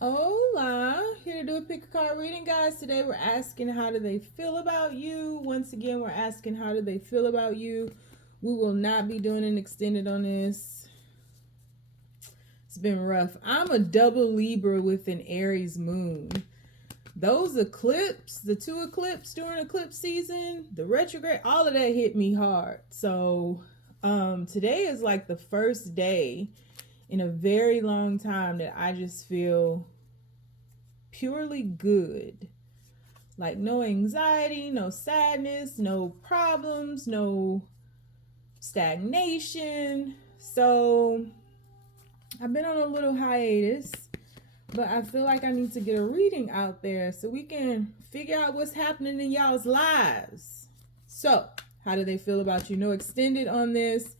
Hola, here to do a pick a card reading, guys. Today we're asking how do they feel about you. Once again, we're asking how do they feel about you. We will not be doing an extended on this. It's been rough. I'm a double Libra with an Aries moon. Those eclipses, the two eclipses during eclipse season, the retrograde, all of that hit me hard. So today is like the first day in a very long time that I just feel purely good. Like no anxiety, no sadness, no problems, no stagnation. So I've been on a little hiatus, but I feel like I need to get a reading out there so we can figure out what's happening in y'all's lives. So, how do they feel about you? No extended on this.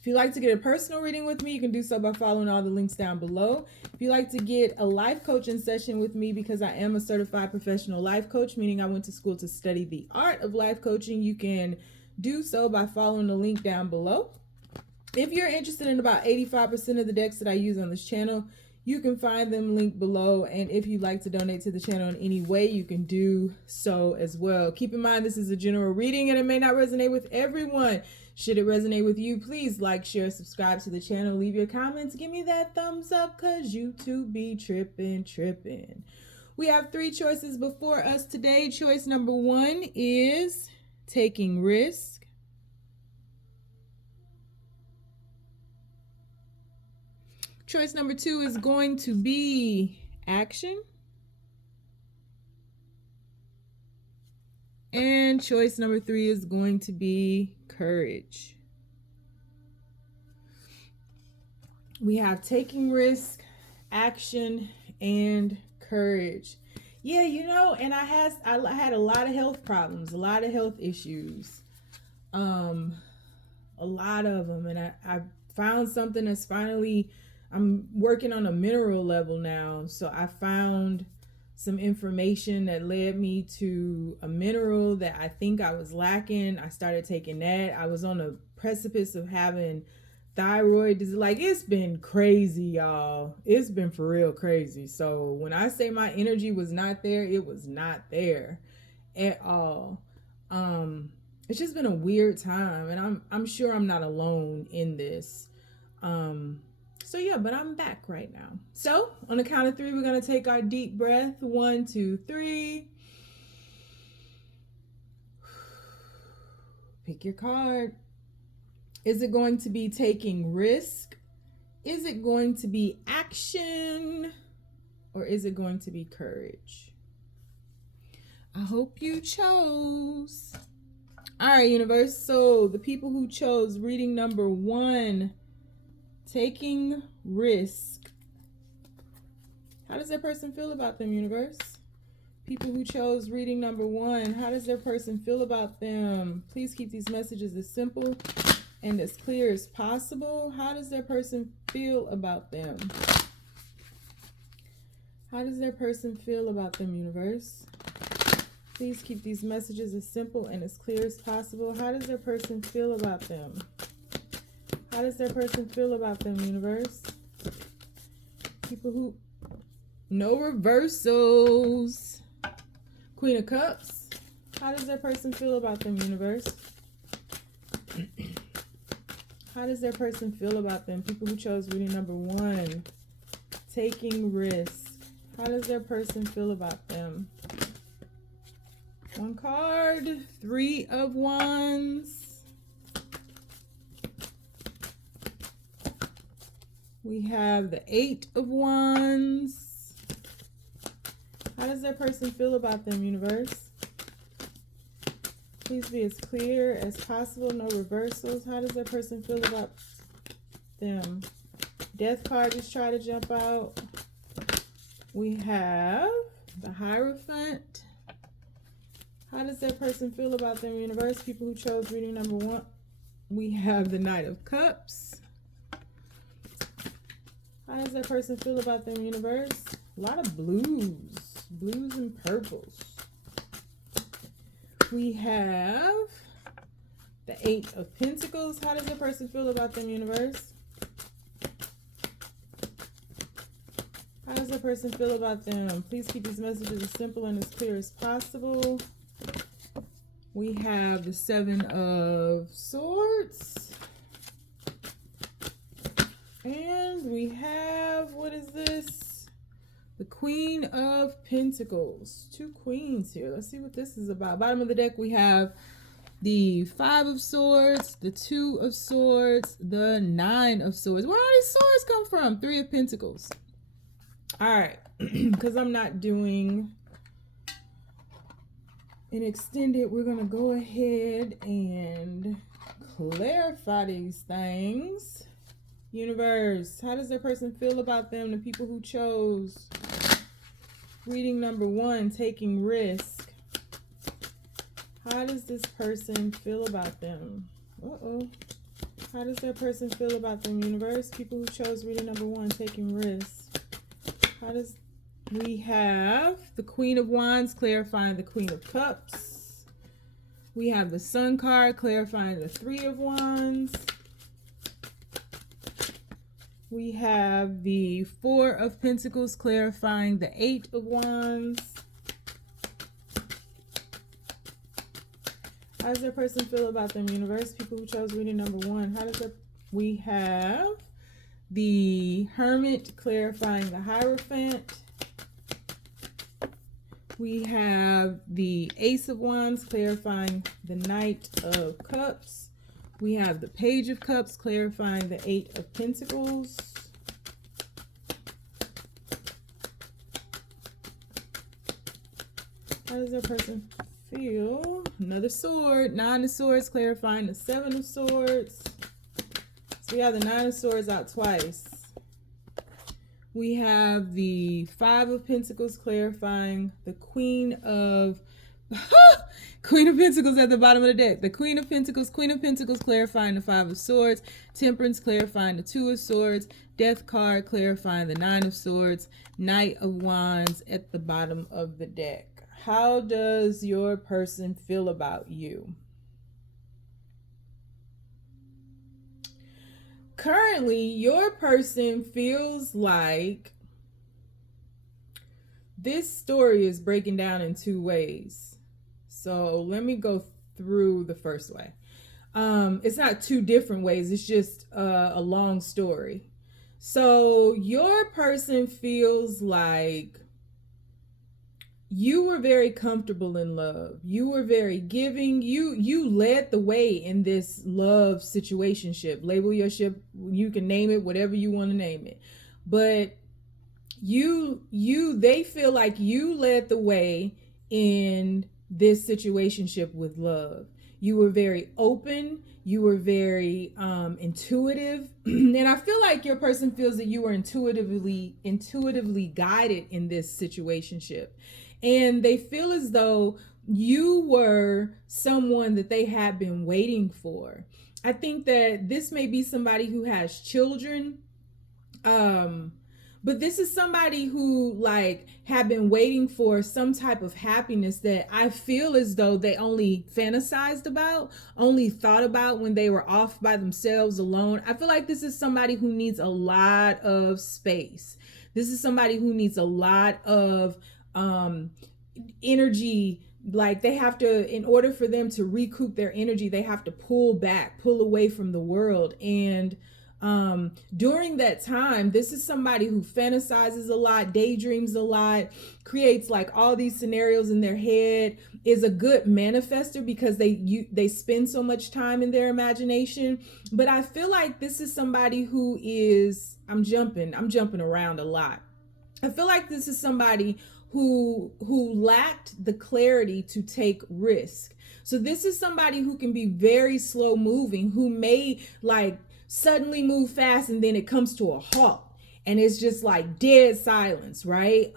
If you'd like to get a personal reading with me, you can do so by following all the links down below. If you'd like to get a life coaching session with me, because I am a certified professional life coach, meaning I went to school to study the art of life coaching, you can do so by following the link down below. If you're interested in about 85% of the decks that I use on this channel, you can find them linked below. And if you'd like to donate to the channel in any way, you can do so as well. Keep in mind, this is a general reading and it may not resonate with everyone. Should it resonate with you, please like, share, subscribe to the channel, leave your comments, give me that thumbs up, cause YouTube be tripping. We have 3 choices before us today. Choice number 1 is taking risk. Choice number 2 is going to be action. And choice number 3 is going to be courage. We have taking risk, action, and courage. Yeah, you know, and I had a lot of health problems, a lot of health issues. A lot of them. And I found something that's finally, I'm working on a mineral level now. So I found some information that led me to a mineral that I think I was lacking. I started taking that. I was on a precipice of having thyroid disease. Like, it's been crazy, y'all. It's been for real crazy. So when I say my energy was not there, it was not there at all. It's just been a weird time, and I'm sure I'm not alone in this. So yeah, but I'm back right now. So on the count of 3, we're going to take our deep breath. 1, 2, 3. Pick your card. Is it going to be taking risk? Is it going to be action? Or is it going to be courage? I hope you chose. All right, universe. So the people who chose reading number 1, taking risk. How does that person feel about them, universe? People who chose reading number 1, how does their person feel about them? Please keep these messages as simple and as clear as possible. How does their person feel about them? How does their person feel about them, universe? Please keep these messages as simple and as clear as possible. How does their person feel about them? How does their person feel about them, universe? People who... No reversals. Queen of Cups. How does their person feel about them, universe? How does their person feel about them? People who chose reading number 1, taking risk. How does their person feel about them? 1 card. 3 of Wands. We have the 8 of Wands. How does their person feel about them, universe? Please be as clear as possible. No reversals. How does their person feel about them? Death card just tried to jump out. We have the Hierophant. How does their person feel about them, universe? People who chose reading number 1. We have the Knight of Cups. How does that person feel about them, universe? A lot of blues and purples. We have the 8 of Pentacles. How does that person feel about them, universe? How does the person feel about them? Please keep these messages as simple and as clear as possible. We have the Seven of Swords. And we have, what is this? The Queen of Pentacles. Two queens here. Let's see what this is about. Bottom of the deck, we have the Five of Swords, the Two of Swords, the Nine of Swords. Where all these swords come from? Three of Pentacles. All right, because I'm not doing an extended, we're going to go ahead and clarify these things. Universe, how does their person feel about them, the people who chose? Reading number 1, taking risk. How does this person feel about them? Uh-oh. How does their person feel about them, universe? People who chose reading number 1, taking risk. How does... We have the Queen of Wands clarifying the Queen of Cups. We have the Sun card clarifying the Three of Wands. We have the Four of Pentacles clarifying the Eight of Wands. How does their person feel about them, universe? People who chose reading number 1. How does their... We have the Hermit clarifying the Hierophant. We have the Ace of Wands clarifying the Knight of Cups. We have the Page of Cups clarifying the Eight of Pentacles. How does their person feel? Another sword. Nine of Swords clarifying the Seven of Swords. So we have the Nine of Swords out twice. We have the Five of Pentacles clarifying the Queen of Pentacles at the bottom of the deck. The Queen of Pentacles clarifying the Five of Swords. Temperance clarifying the Two of Swords. Death card clarifying the Nine of Swords. Knight of Wands at the bottom of the deck. How does your person feel about you? Currently, your person feels like this story is breaking down in 2 ways. So let me go through the first way. It's not 2 different ways. It's just a long story. So your person feels like you were very comfortable in love. You were very giving. You led the way in this love situationship. Label your ship. You can name it whatever you want to name it. But they feel like you led the way in this situationship with love. You were very open. You were very intuitive. And I feel like your person feels that you were intuitively guided in this situationship. And they feel as though you were someone that they had been waiting for. I think that this may be somebody who has children. But this is somebody who like had been waiting for some type of happiness that I feel as though they only fantasized about, only thought about when they were off by themselves alone. I feel like this is somebody who needs a lot of space. This is somebody who needs a lot of energy. Like they have to, in order for them to recoup their energy, they have to pull back, pull away from the world. And during that time, this is somebody who fantasizes a lot, daydreams a lot, creates like all these scenarios in their head, is a good manifester because they spend so much time in their imagination. But I feel like this is somebody who is, I'm jumping around a lot. I feel like this is somebody who lacked the clarity to take risk. So this is somebody who can be very slow moving, who may like suddenly move fast and then it comes to a halt and it's just like dead silence, right?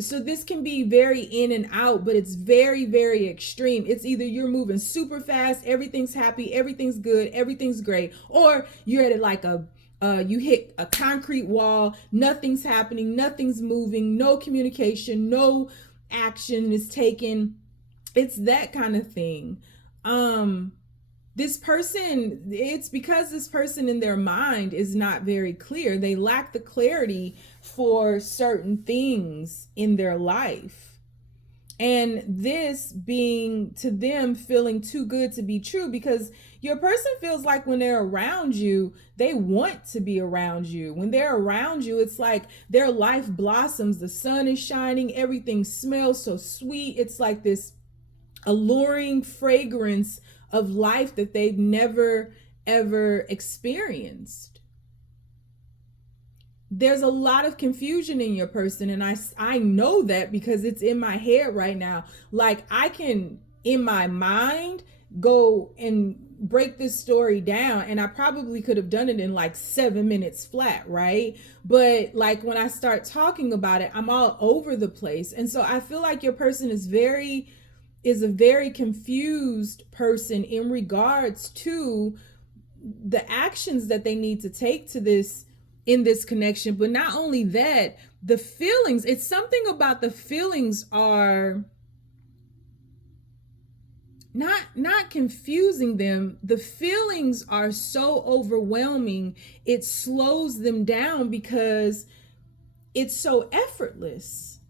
So this can be very in and out, but it's very, very extreme. It's either you're moving super fast, everything's happy, everything's good, everything's great, or you're at like you hit a concrete wall, nothing's happening, nothing's moving, no communication, no action is taken. It's that kind of thing. this person, it's because this person in their mind is not very clear. They lack the clarity for certain things in their life. And this being to them feeling too good to be true, because your person feels like when they're around you, they want to be around you. When they're around you, it's like their life blossoms. The sun is shining. Everything smells so sweet. It's like this alluring fragrance of life that they've never, ever experienced. There's a lot of confusion in your person, and I know that because it's in my head right now. Like, I can in my mind go and break this story down, and I probably could have done it in like 7 minutes flat, right? But like when I start talking about it, I'm all over the place. And so I feel like your person is a very confused person in regards to the actions that they need to take to this in this connection. But not only that, the feelings, it's something about the feelings are not confusing them. The feelings are so overwhelming, it slows them down because it's so effortless.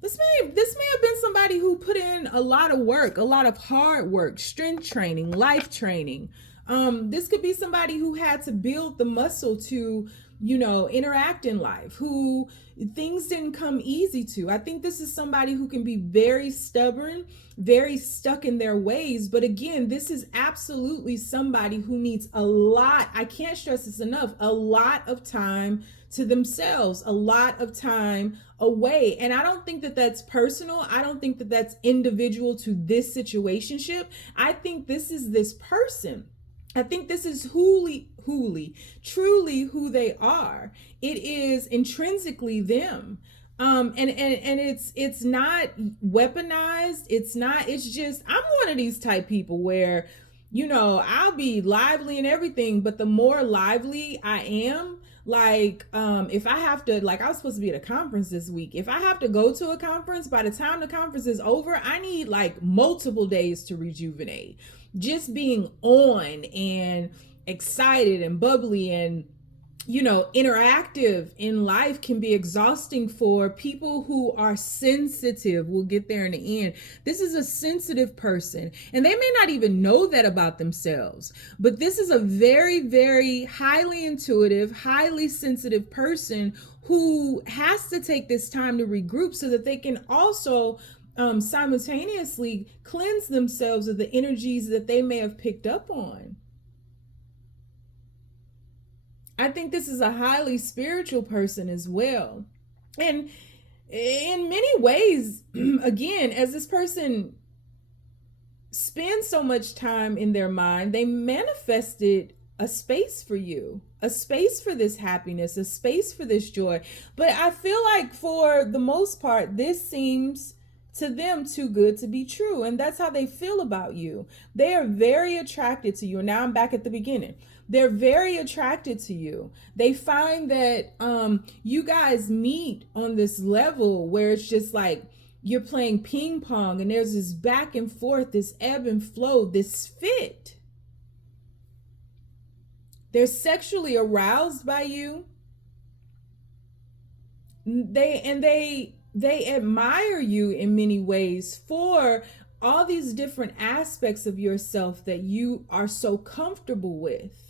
This may have been somebody who put in a lot of work, a lot of hard work, strength training, life training. This could be somebody who had to build the muscle to, interact in life, who things didn't come easy to. I think this is somebody who can be very stubborn, very stuck in their ways. But again, this is absolutely somebody who needs a lot, I can't stress this enough, a lot of time to themselves, a lot of time away. And I don't think that that's personal. I don't think that that's individual to this situationship. I think this is this person. I think this is truly who they are. It is intrinsically them. And it's not weaponized. It's just, I'm one of these type people where, I'll be lively and everything, but the more lively I am, like, if I have to, like, I was supposed to be at a conference this week. If I have to go to a conference, by the time the conference is over, I need like multiple days to rejuvenate. Just being on and excited and bubbly and, interactive in life can be exhausting for people who are sensitive. We'll get there in the end. This is a sensitive person, and they may not even know that about themselves, but this is a very, very highly intuitive, highly sensitive person who has to take this time to regroup so that they can also simultaneously cleanse themselves of the energies that they may have picked up on. I think this is a highly spiritual person as well. And in many ways, again, as this person spends so much time in their mind, they manifested a space for you, a space for this happiness, a space for this joy. But I feel like for the most part, this seems to them too good to be true. And that's how they feel about you. They are very attracted to you. And now I'm back at the beginning. They're very attracted to you. They find that you guys meet on this level where it's just like you're playing ping pong and there's this back and forth, this ebb and flow, this fit. They're sexually aroused by you. They admire you in many ways for all these different aspects of yourself that you are so comfortable with.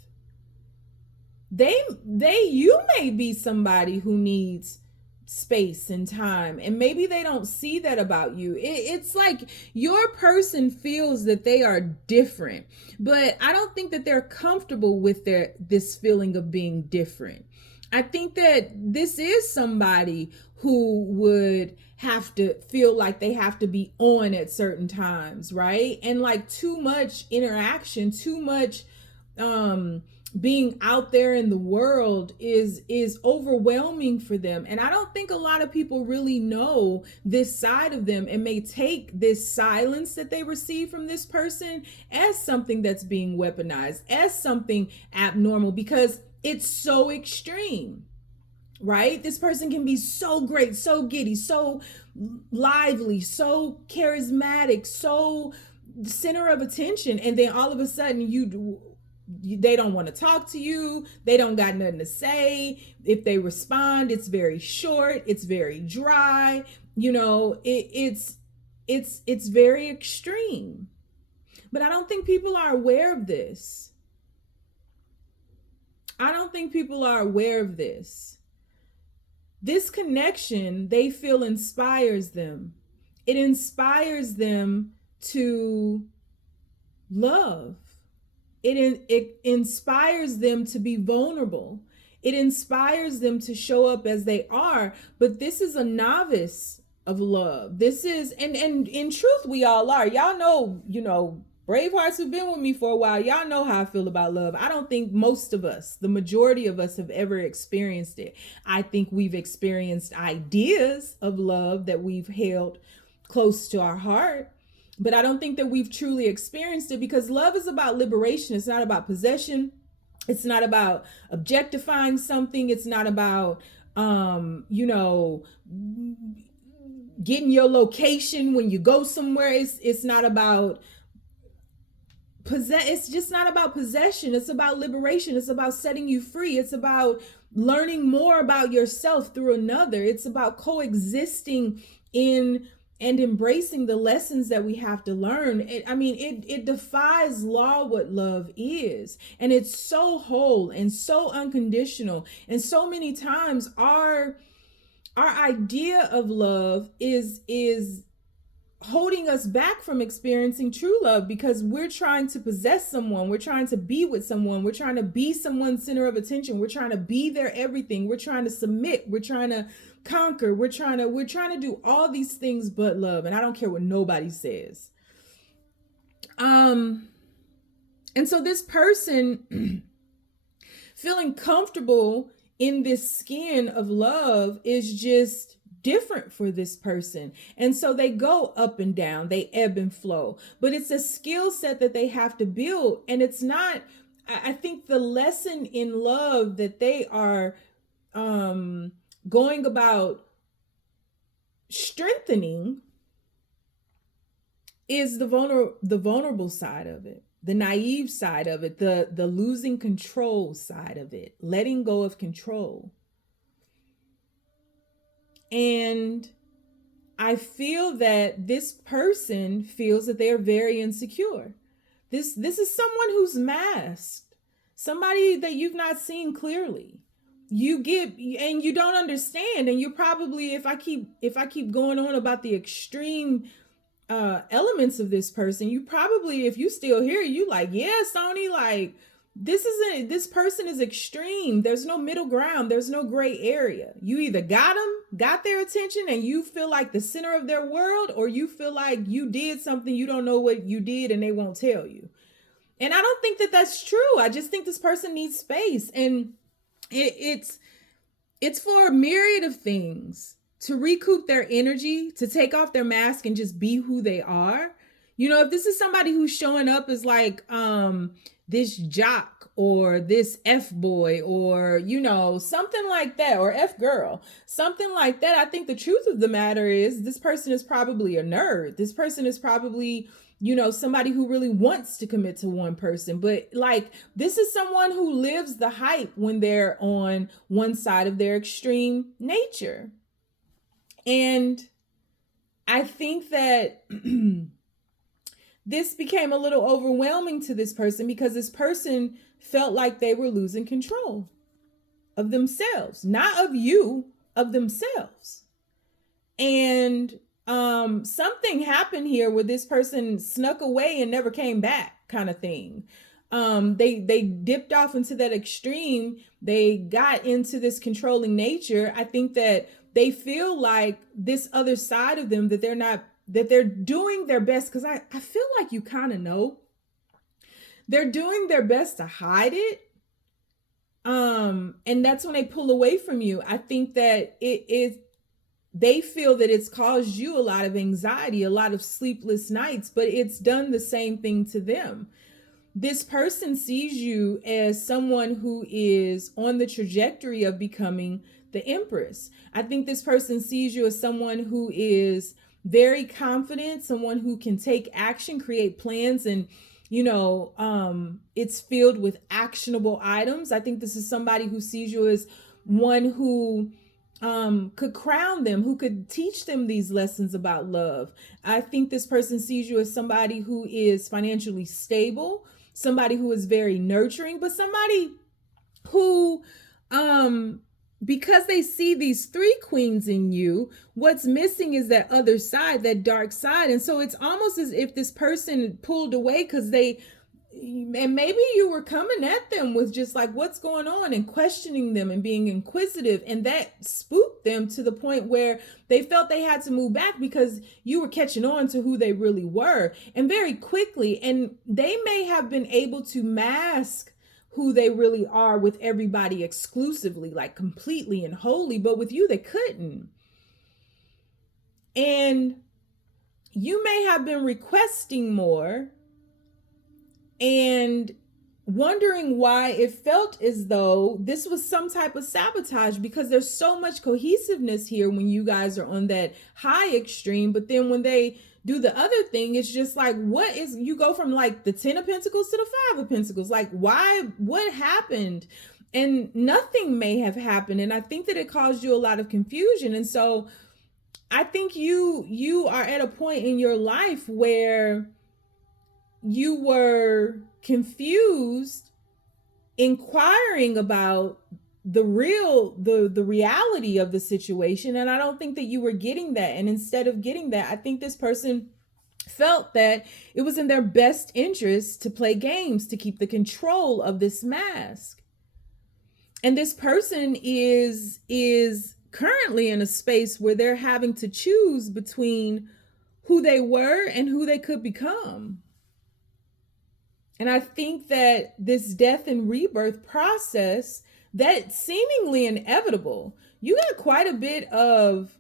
You may be somebody who needs space and time, and maybe they don't see that about you. It's like your person feels that they are different, but I don't think that they're comfortable with this feeling of being different. I think that this is somebody who would have to feel like they have to be on at certain times, right? And like too much interaction, too much being out there in the world is overwhelming for them. And I don't think a lot of people really know this side of them and may take this silence that they receive from this person as something that's being weaponized, as something abnormal, because it's so extreme, right? This person can be so great, so giddy, so lively, so charismatic, so center of attention, and then all of a sudden they don't want to talk to you, they don't got nothing to say. If they respond, it's very short, it's very dry. It's very extreme. But I don't think people are aware of this. This connection, they feel, inspires them. It inspires them to love. It inspires them to be vulnerable. It inspires them to show up as they are. But this is a novice of love. This is, and in truth, we all are. Y'all know, Bravehearts who've been with me for a while, y'all know how I feel about love. I don't think most of us, the majority of us, have ever experienced it. I think we've experienced ideas of love that we've held close to our heart, but I don't think that we've truly experienced it, because love is about liberation. It's not about possession. It's not about objectifying something. It's not about, getting your location when you go somewhere. It's not about it's just not about possession. It's about liberation. It's about setting you free. It's about learning more about yourself through another. It's about coexisting in and embracing the lessons that we have to learn. It defies law what love is. And it's so whole and so unconditional. And so many times our idea of love is holding us back from experiencing true love, because we're trying to possess someone, we're trying to be with someone, we're trying to be someone's center of attention, we're trying to be their everything, we're trying to submit, we're trying to conquer, we're trying to do all these things but love. And I don't care what nobody says. And so this person feeling comfortable in this skin of love is just different for this person. And so they go up and down, they ebb and flow, but it's a skill set that they have to build. And it's not, I think the lesson in love that they are going about strengthening is the vulnerable side of it, the naive side of it, the losing control side of it, letting go of control. And I feel that this person feels that they are very insecure. This is someone who's masked, somebody that you've not seen clearly. You get, and you don't understand. And you probably, if I keep going on about the extreme elements of this person, you probably, if you still here, you like, yeah, Sony, like, this person is extreme. There's no middle ground. There's no gray area. You either got their attention and you feel like the center of their world, or you feel like you did something, you don't know what you did, and they won't tell you. And I don't think that that's true. I just think this person needs space, and it's for a myriad of things, to recoup their energy, to take off their mask and just be who they are. If this is somebody who's showing up as like, this jock or this F-boy or, something like that, or F-girl, something like that, I think the truth of the matter is this person is probably a nerd. This person is probably, somebody who really wants to commit to one person. But like, this is someone who lives the hype when they're on one side of their extreme nature. And I think that this became a little overwhelming to this person, because this person felt like they were losing control of themselves, not of you, of themselves. And something happened here where this person snuck away and never came back, kind of thing. They dipped off into that extreme. They got into this controlling nature. I think that they feel like this other side of them, that they're doing their best, because I feel like you kind of know they're doing their best to hide it. And that's when they pull away from you. I think that they feel that it's caused you a lot of anxiety, a lot of sleepless nights, but it's done the same thing to them. This person sees you as someone who is on the trajectory of becoming the Empress. I think this person sees you as someone who is very confident, someone who can take action, create plans, and it's filled with actionable items. I think this is somebody who sees you as one who could crown them, who could teach them these lessons about love. I think this person sees you as somebody who is financially stable, somebody who is very nurturing, but somebody who, because they see these three queens in you, what's missing is that other side, that dark side. And so it's almost as if this person pulled away because and maybe you were coming at them with just like, what's going on, and questioning them and being inquisitive. And that spooked them to the point where they felt they had to move back because you were catching on to who they really were, and very quickly. And they may have been able to mask who they really are with everybody exclusively, like completely and wholly, but with you, they couldn't. And you may have been requesting more and wondering why it felt as though this was some type of sabotage, because there's so much cohesiveness here when you guys are on that high extreme. But then when they do the other thing, it's just like, you go from like the 10 of Pentacles to the 5 of Pentacles. Like, why? What happened? And nothing may have happened. And I think that it caused you a lot of confusion. And so I think you are at a point in your life where you were confused, inquiring about the reality of the situation. And I don't think that you were getting that. And instead of getting that, I think this person felt that it was in their best interest to play games, to keep the control of this mask. And this person is currently in a space where they're having to choose between who they were and who they could become. And I think that this death and rebirth process, that's seemingly inevitable. You got quite a bit of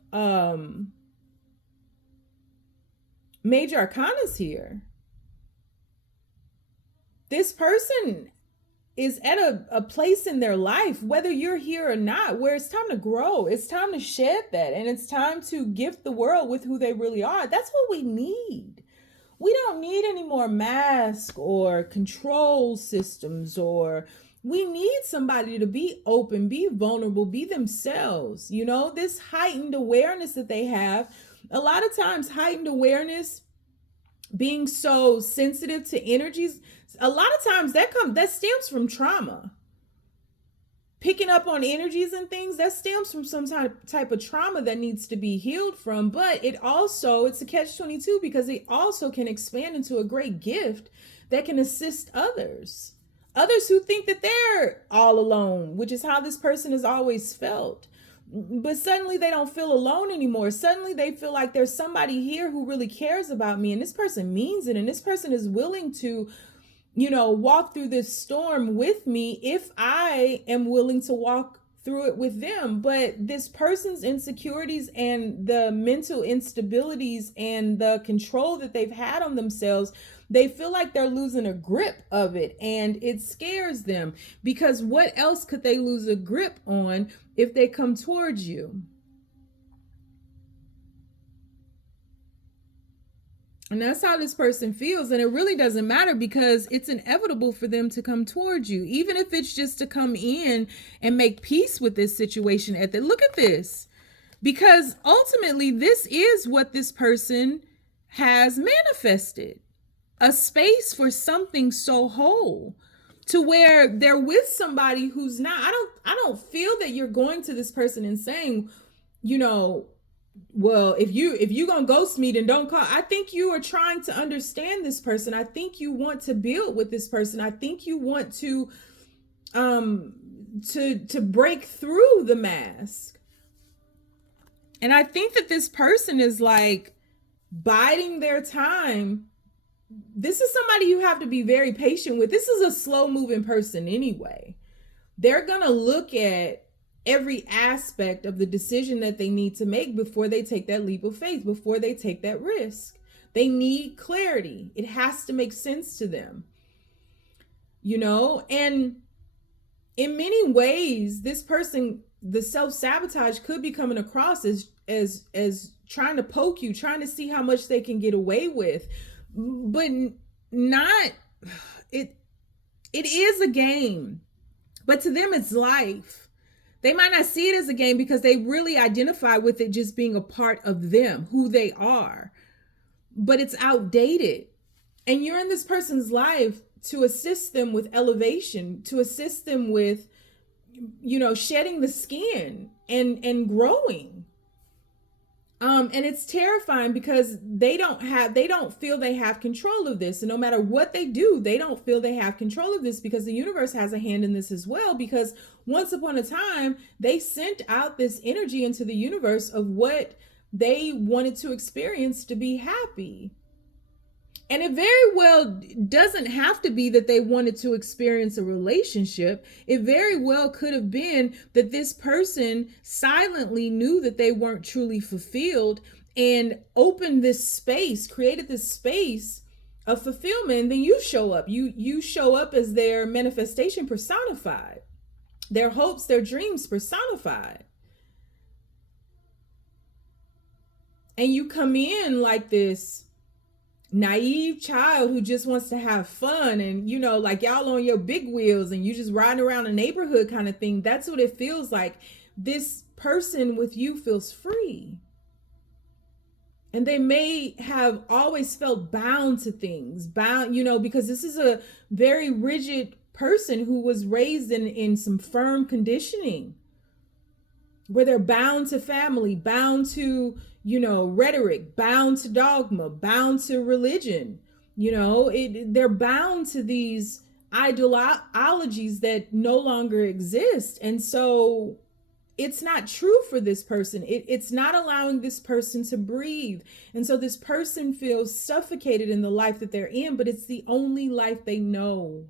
major arcanas here. This person is at a place in their life, whether you're here or not, where it's time to grow. It's time to shed that. And it's time to gift the world with who they really are. That's what we need. We don't need any more masks or control systems, or we need somebody to be open, be vulnerable, be themselves. This heightened awareness that they have, a lot of times heightened awareness, being so sensitive to energies, a lot of times that stems from trauma. Picking up on energies and things, that stems from some type of trauma that needs to be healed from. But it's a catch-22, because it also can expand into a great gift that can assist others who think that they're all alone, which is how this person has always felt. But suddenly they don't feel alone anymore. Suddenly they feel like there's somebody here who really cares about me, and this person means it, and this person is willing to walk through this storm with me if I am willing to walk through it with them. But this person's insecurities and the mental instabilities and the control that they've had on themselves, they feel like they're losing a grip of it, and it scares them, because what else could they lose a grip on if they come towards you? And that's how this person feels. And it really doesn't matter, because it's inevitable for them to come towards you, even if it's just to come in and make peace with this situation. Look at this, because ultimately this is what this person has manifested, a space for something so whole, to where they're with somebody who's not, I don't feel that you're going to this person and saying, well, if you gonna ghost me, then don't call. I think you are trying to understand this person. I think you want to build with this person. I think you want to break through the mask. And I think that this person is like biding their time. This is somebody you have to be very patient with. This is a slow moving person anyway. They're gonna look at every aspect of the decision that they need to make before they take that leap of faith, before they take that risk. They need clarity. It has to make sense to them, and in many ways, this person the self-sabotage could be coming across as trying to poke you, trying to see how much they can get away with, but not it. It is a game, but to them it's life. They might not see it as a game because they really identify with it just being a part of them, who they are, but it's outdated. And you're in this person's life to assist them with elevation, to assist them with, shedding the skin and growing. And it's terrifying because they don't feel they have control of this. And no matter what they do, they don't feel they have control of this, because the universe has a hand in this as well. Because once upon a time, they sent out this energy into the universe of what they wanted to experience to be happy. And it very well doesn't have to be that they wanted to experience a relationship. It very well could have been that this person silently knew that they weren't truly fulfilled and opened this space, created this space of fulfillment. And then you show up. You show up as their manifestation personified, their hopes, their dreams personified. And you come in like this naive child who just wants to have fun, and like y'all on your big wheels and you just riding around a neighborhood kind of thing. That's what it feels like. This person with you feels free, and they may have always felt bound to things, because this is a very rigid person who was raised in some firm conditioning where they're bound to family, bound to rhetoric, bound to dogma, bound to religion. They're bound to these ideologies that no longer exist. And so it's not true for this person. It's not allowing this person to breathe. And so this person feels suffocated in the life that they're in, but it's the only life they know.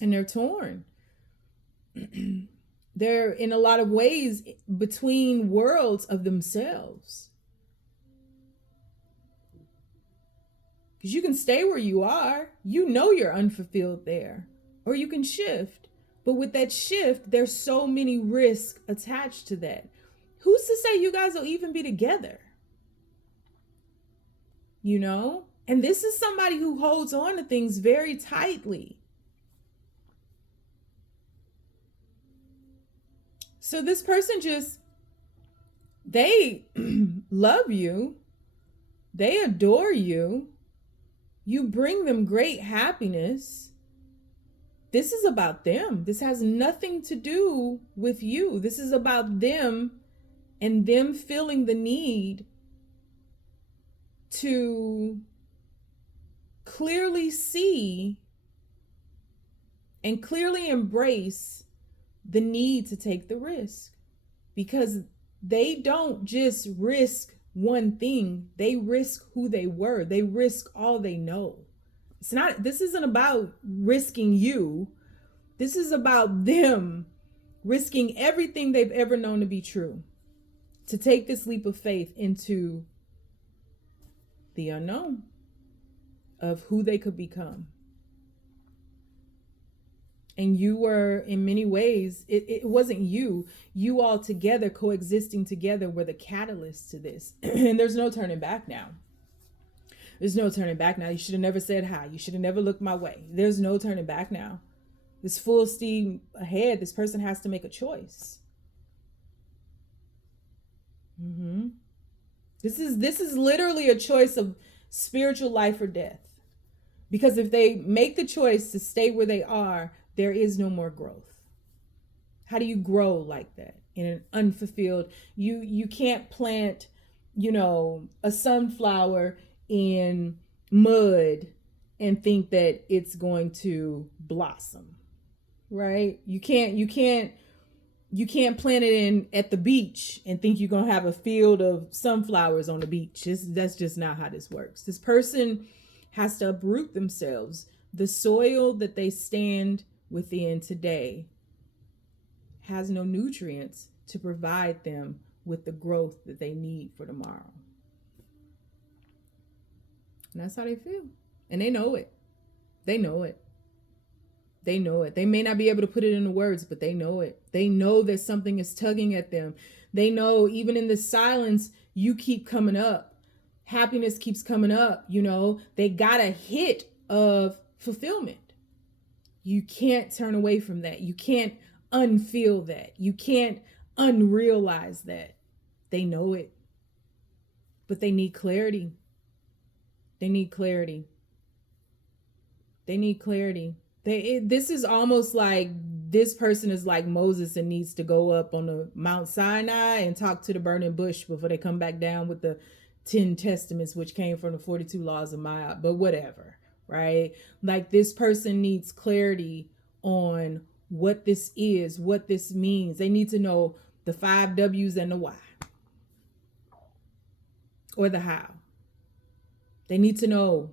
And they're torn. They're in a lot of ways between worlds of themselves. Because you can stay where you are. You're unfulfilled there. Or you can shift. But with that shift, there's so many risks attached to that. Who's to say you guys will even be together? And this is somebody who holds on to things very tightly. So this person they love you. They adore you. You bring them great happiness. This is about them. This has nothing to do with you. This is about them and them feeling the need to clearly see and clearly embrace the need to take the risk, because they don't just risk one thing. They risk who they were. They risk all they know. This isn't about risking you. This is about them risking everything they've ever known to be true to take this leap of faith into the unknown of who they could become. And you were, in many ways, it wasn't you all together, coexisting together, were the catalyst to this. And there's no turning back now. There's no turning back now. You should have never said hi. You should have never looked my way. There's no turning back now. This full steam ahead. This person has to make a choice. This is literally a choice of spiritual life or death. Because if they make the choice to stay where they are, there is no more growth. How do you grow like that in an unfulfilled? You can't plant, a sunflower in mud and think that it's going to blossom, right? You can't plant it at the beach and think you're gonna have a field of sunflowers on the beach. That's just not how this works. This person has to uproot themselves. The soil that they stand within today has no nutrients to provide them with the growth that they need for tomorrow. And that's how they feel. And they know it. They know it. They know it. They may not be able to put it into words, but they know it. They know that something is tugging at them. They know even in the silence, you keep coming up. Happiness keeps coming up. You know, they got a hit of fulfillment. You can't turn away from that. You can't unfeel that. You can't unrealize that. They know it. But they need clarity. They need clarity. They need clarity. This is almost like this person is like Moses and needs to go up on the Mount Sinai and talk to the burning bush before they come back down with the 10 testaments, which came from the 42 laws of Ma'at, but whatever, right? Like this person needs clarity on what this is, what this means. They need to know the 5 W's and the why, or the how. They need to know.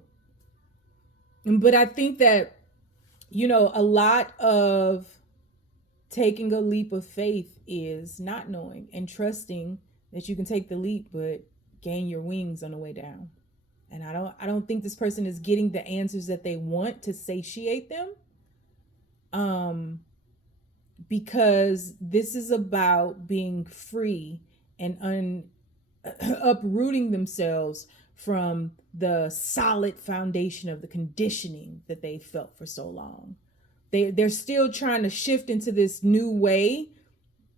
But I think that, you know, a lot of taking a leap of faith is not knowing and trusting that you can take the leap, but gain your wings on the way down. And I don't think this person is getting the answers that they want to satiate them. Because this is about being free and uprooting themselves from the solid foundation of the conditioning that they felt for so long. They're still trying to shift into this new way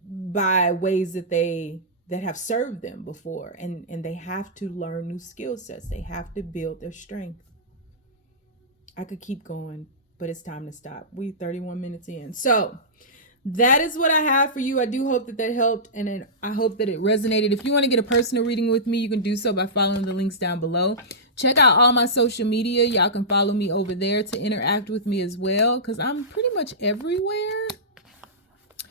by ways that have served them before. And they have to learn new skill sets. They have to build their strength. I could keep going, but it's time to stop. We 31 minutes in. So that is what I have for you. I do hope that helped, and I hope that it resonated. If you want to get a personal reading with me, you can do so by following the links down below. Check out all my social media. Y'all can follow me over there to interact with me as well, because I'm pretty much everywhere.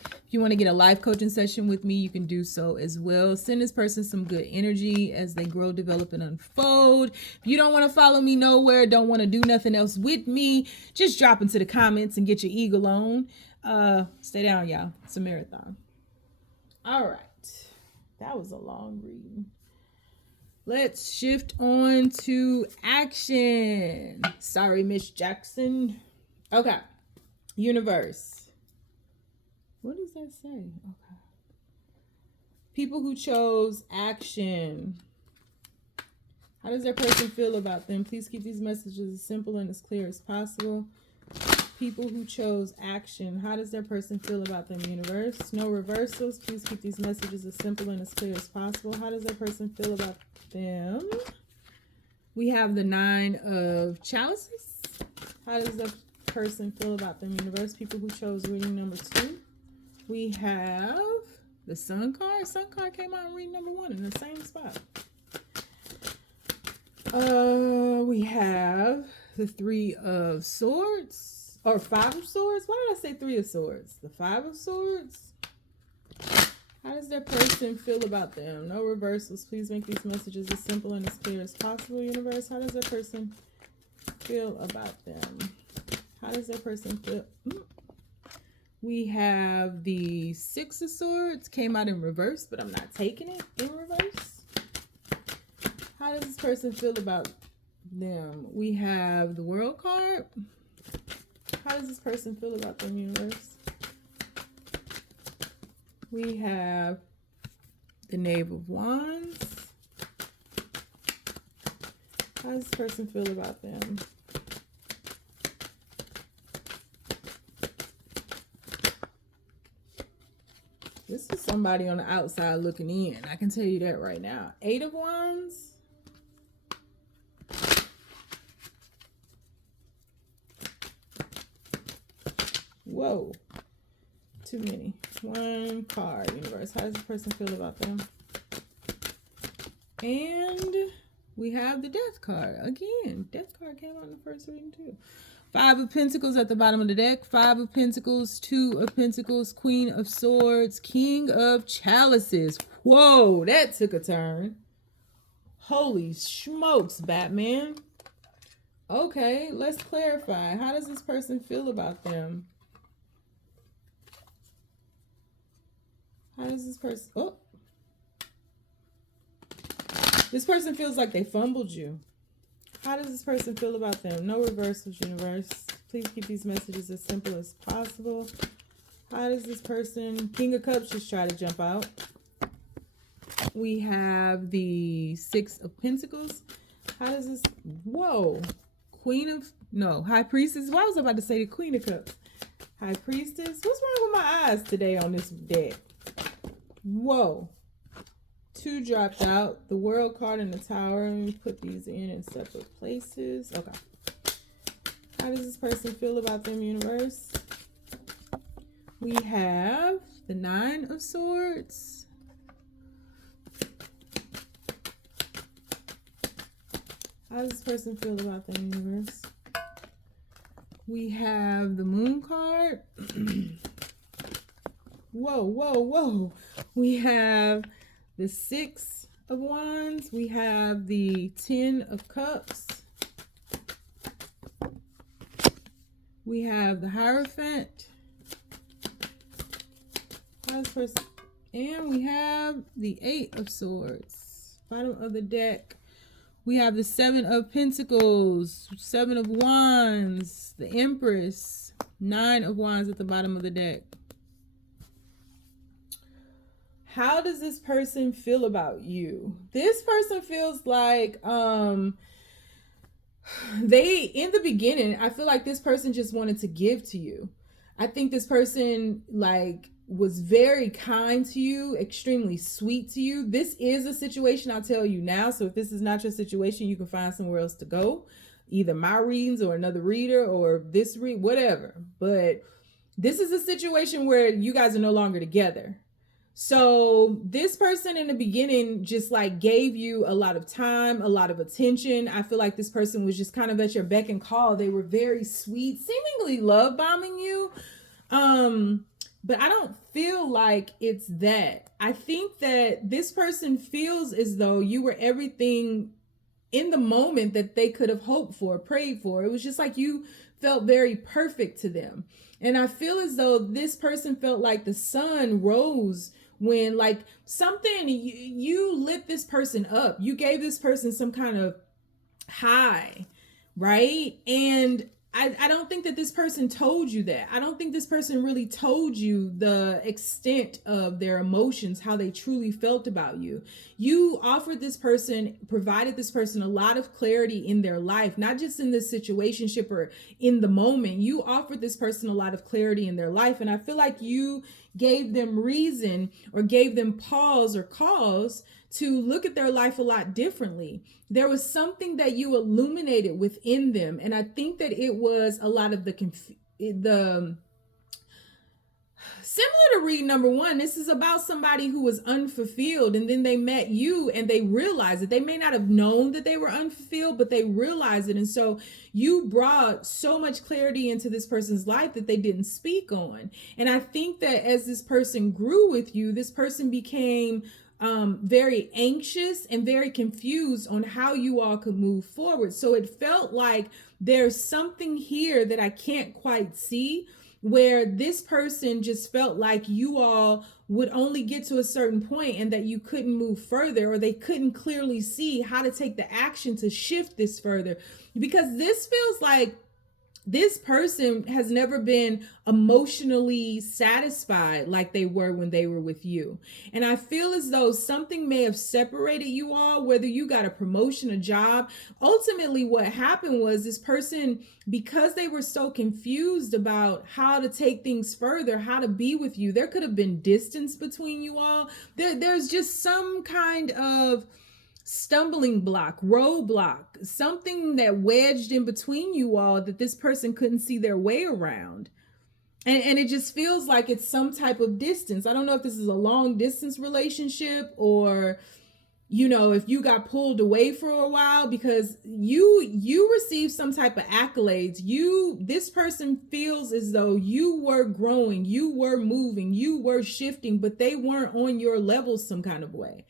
If you want to get a life coaching session with me, you can do so as well. Send this person some good energy as they grow, develop, and unfold. If you don't want to follow me nowhere, don't want to do nothing else with me, just drop into the comments and get your eagle on. Stay down, y'all. It's a marathon. All right. That was a long reading. Let's shift on to action. Sorry, Miss Jackson. Okay. Universe. What does that say? Okay. People who chose action. How does that person feel about them? Please keep these messages as simple and as clear as possible. People who chose action. How does their person feel about them, universe? No reversals. Please keep these messages as simple and as clear as possible. How does their person feel about them? We have the 9 of chalices. How does the person feel about them, universe? People who chose reading number 2. We have the sun card. Sun card came out in reading number 1 in the same spot. We have the 3 of swords. Or 5 of swords? Why did I say 3 of swords? The 5 of swords? How does their person feel about them? No reversals. Please make these messages as simple and as clear as possible, universe. How does their person feel about them? How does their person feel? We have the 6 of swords. Came out in reverse, but I'm not taking it in reverse. How does this person feel about them? We have the world card. How does this person feel about them, universe? We have the Knave of Wands. How does this person feel about them? This is somebody on the outside looking in. I can tell you that right now. 8 of Wands. Whoa, too many. 1 card, universe. How does the person feel about them? And we have the death card. Again, death card came out in the first reading too. 5 of Pentacles at the bottom of the deck. 5 of Pentacles, 2 of Pentacles, Queen of Swords, King of Chalices. Whoa, that took a turn. Holy smokes, Batman. Okay, let's clarify. How does this person feel about them? How does this person... Oh. This person feels like they fumbled you. How does this person feel about them? No reversals, universe. Please keep these messages as simple as possible. How does this person, King of Cups, just try to jump out? We have the Six of Pentacles. How does this, whoa, High Priestess. Why was I about to say the Queen of Cups? High Priestess. What's wrong with my eyes today on this deck? Whoa. 2 dropped out. The World card and the Tower. Let me put these in separate places. Okay. How does this person feel about them, universe? We have the 9 of Swords. How does this person feel about them, universe? We have the Moon card. Whoa. We have the 6 of Wands. We have the 10 of Cups. We have the Hierophant. And we have the 8 of Swords. Bottom of the deck. We have the 7 of Pentacles, 7 of Wands, the Empress, 9 of Wands at the bottom of the deck. How does this person feel about you? This person feels like in the beginning, I feel like this person just wanted to give to you. I think this person was very kind to you, extremely sweet to you. This is a situation, I'll tell you now. So if this is not your situation, you can find somewhere else to go. Either my readings or another reader or this read, whatever. But this is a situation where you guys are no longer together. So this person in the beginning just gave you a lot of time, a lot of attention. I feel like this person was just kind of at your beck and call. They were very sweet, seemingly love bombing you. But I don't feel like it's that. I think that this person feels as though you were everything in the moment that they could have hoped for, prayed for. It was just like you felt very perfect to them. And I feel as though this person felt like the sun rose when something, you lit this person up. You gave this person some kind of high, right? And I don't think that this person told you that. I don't think this person really told you the extent of their emotions, how they truly felt about you. You offered this person, provided this person a lot of clarity in their life, not just in this situationship or in the moment. You offered this person a lot of clarity in their life. And I feel like you gave them reason or gave them pause or cause to look at their life a lot differently. There was something that you illuminated within them. And I think that it was a lot of similar to read number 1, this is about somebody who was unfulfilled, and then they met you and they realized it. They may not have known that they were unfulfilled, but they realized it. And so you brought so much clarity into this person's life that they didn't speak on. And I think that as this person grew with you, this person became very anxious and very confused on how you all could move forward. So it felt like there's something here that I can't quite see, where this person just felt like you all would only get to a certain point and that you couldn't move further, or they couldn't clearly see how to take the action to shift this further. Because this feels like this person has never been emotionally satisfied like they were when they were with you. And I feel as though something may have separated you all, whether you got a promotion, a job. Ultimately, what happened was this person, because they were so confused about how to take things further, how to be with you, there could have been distance between you all. There's just some kind of stumbling block, roadblock, something that wedged in between you all that this person couldn't see their way around. And it just feels like it's some type of distance. I don't know if this is a long distance relationship, or, you know, if you got pulled away for a while because you received some type of accolades. This person feels as though you were growing, you were moving, you were shifting, but they weren't on your level some kind of way.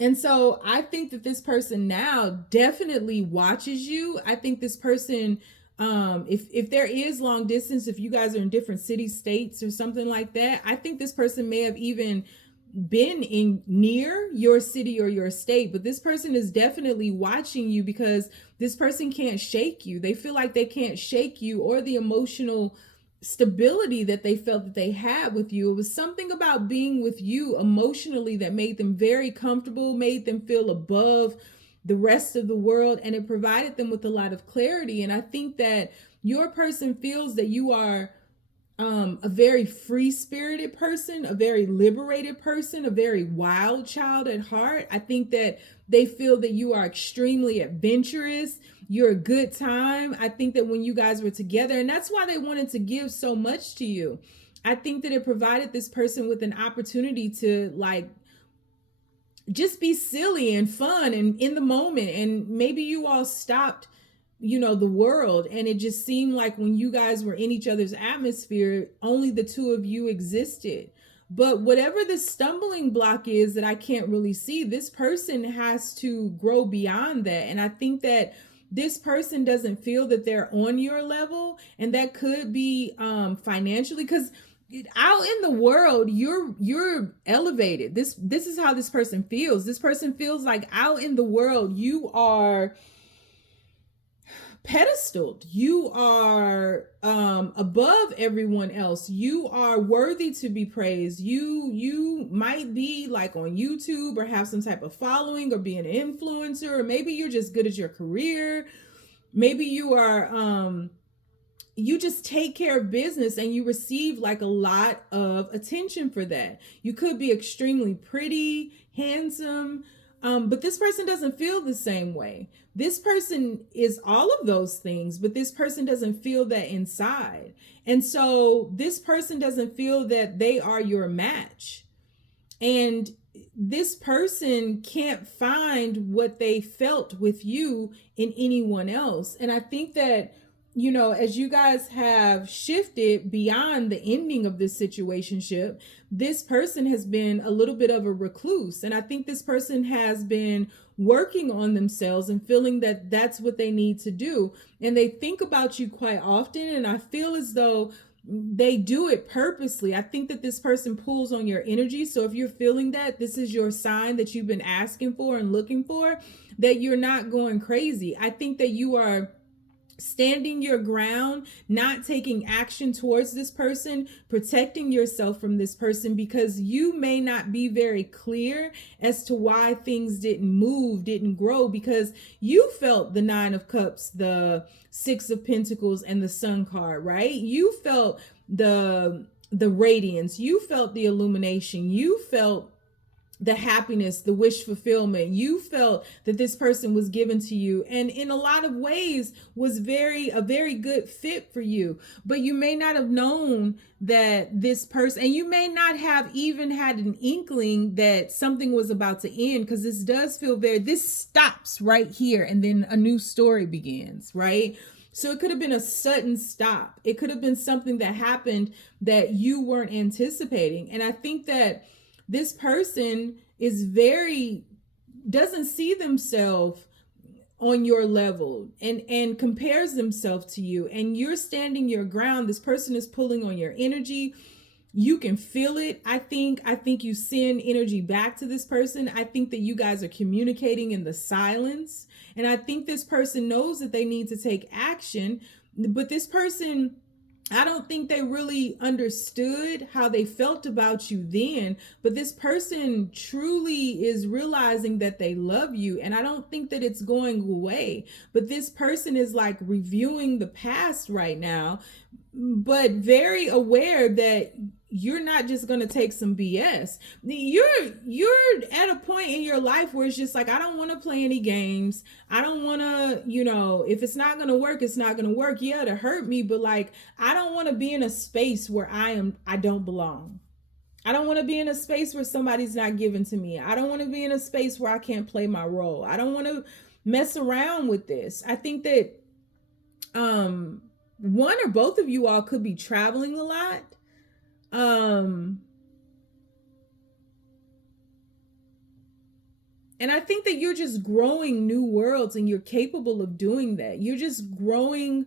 And so I think that this person now definitely watches you. I think this person, if there is long distance, if you guys are in different city states or something like that, I think this person may have even been in near your city or your state, but this person is definitely watching you because this person can't shake you. They feel like they can't shake you or the emotional stability that they felt that they had with you. It was something about being with you emotionally that made them very comfortable, made them feel above the rest of the world, and it provided them with a lot of clarity. And I think that your person feels that you are a very free spirited person, a very liberated person, a very wild child at heart. I think that they feel that you are extremely adventurous. You're a good time. I think that when you guys were together, and that's why they wanted to give so much to you. I think that it provided this person with an opportunity to like just be silly and fun and in the moment. And maybe you all stopped, the world, and it just seemed like when you guys were in each other's atmosphere, only the two of you existed. But whatever the stumbling block is that I can't really see, this person has to grow beyond that. And I think that this person doesn't feel that they're on your level, and that could be financially, because out in the world you're elevated. This is how this person feels. This person feels like out in the world you are pedestaled. You are above everyone else. You are worthy to be praised. You might be like on YouTube or have some type of following or be an influencer, or maybe you're just good at your career. Maybe you are you just take care of business and you receive like a lot of attention for that. You could be extremely pretty, handsome, but this person doesn't feel the same way. This person is all of those things, but this person doesn't feel that inside. And so this person doesn't feel that they are your match. And this person can't find what they felt with you in anyone else. And I think that, as you guys have shifted beyond the ending of this situationship, this person has been a little bit of a recluse. And I think this person has been working on themselves and feeling that that's what they need to do. And they think about you quite often. And I feel as though they do it purposely. I think that this person pulls on your energy. So if you're feeling that, this is your sign that you've been asking for and looking for, that you're not going crazy. I think that you are standing your ground, not taking action towards this person, protecting yourself from this person, because you may not be very clear as to why things didn't move, didn't grow, because you felt the 9 of Cups, the 6 of Pentacles, and the Sun card, right? You felt the radiance, you felt the illumination, you felt the happiness, the wish fulfillment. You felt that this person was given to you, and in a lot of ways was a very good fit for you. But you may not have known that this person, and you may not have even had an inkling that something was about to end, because this does feel this stops right here and then a new story begins, right? So it could have been a sudden stop. It could have been something that happened that you weren't anticipating. And I think that this person doesn't see themselves on your level and compares themselves to you, and you're standing your ground. This person is pulling on your energy. You can feel it. I think you send energy back to this person. I think that you guys are communicating in the silence, and I think this person knows that they need to take action, but this person, I don't think they really understood how they felt about you then, but this person truly is realizing that they love you, and I don't think that it's going away. But this person is like reviewing the past right now, but very aware that you're not just going to take some BS. You're at a point in your life where it's just like, I don't want to play any games. I don't want to, if it's not going to work, it's not going to work. Yeah, to hurt me, but like, I don't want to be in a space where I don't belong. I don't want to be in a space where somebody's not given to me. I don't want to be in a space where I can't play my role. I don't want to mess around with this. I think that one or both of you all could be traveling a lot. And I think that you're just growing new worlds, and you're capable of doing that. You're just growing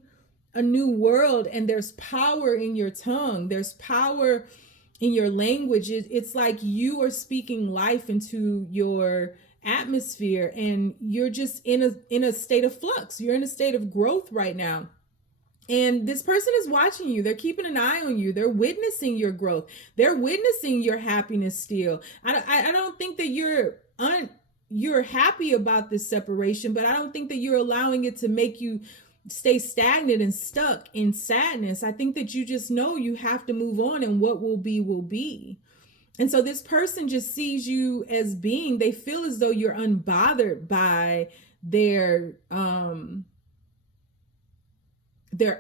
a new world, and there's power in your tongue. There's power in your language, it's like you are speaking life into your atmosphere, and you're just in a state of flux. You're in a state of growth right now. And this person is watching you. They're keeping an eye on you. They're witnessing your growth. They're witnessing your happiness still. I don't think that you're happy about this separation, but I don't think that you're allowing it to make you stay stagnant and stuck in sadness. I think that you just know you have to move on, and what will be will be. And so this person just sees you as being, they feel as though you're unbothered by their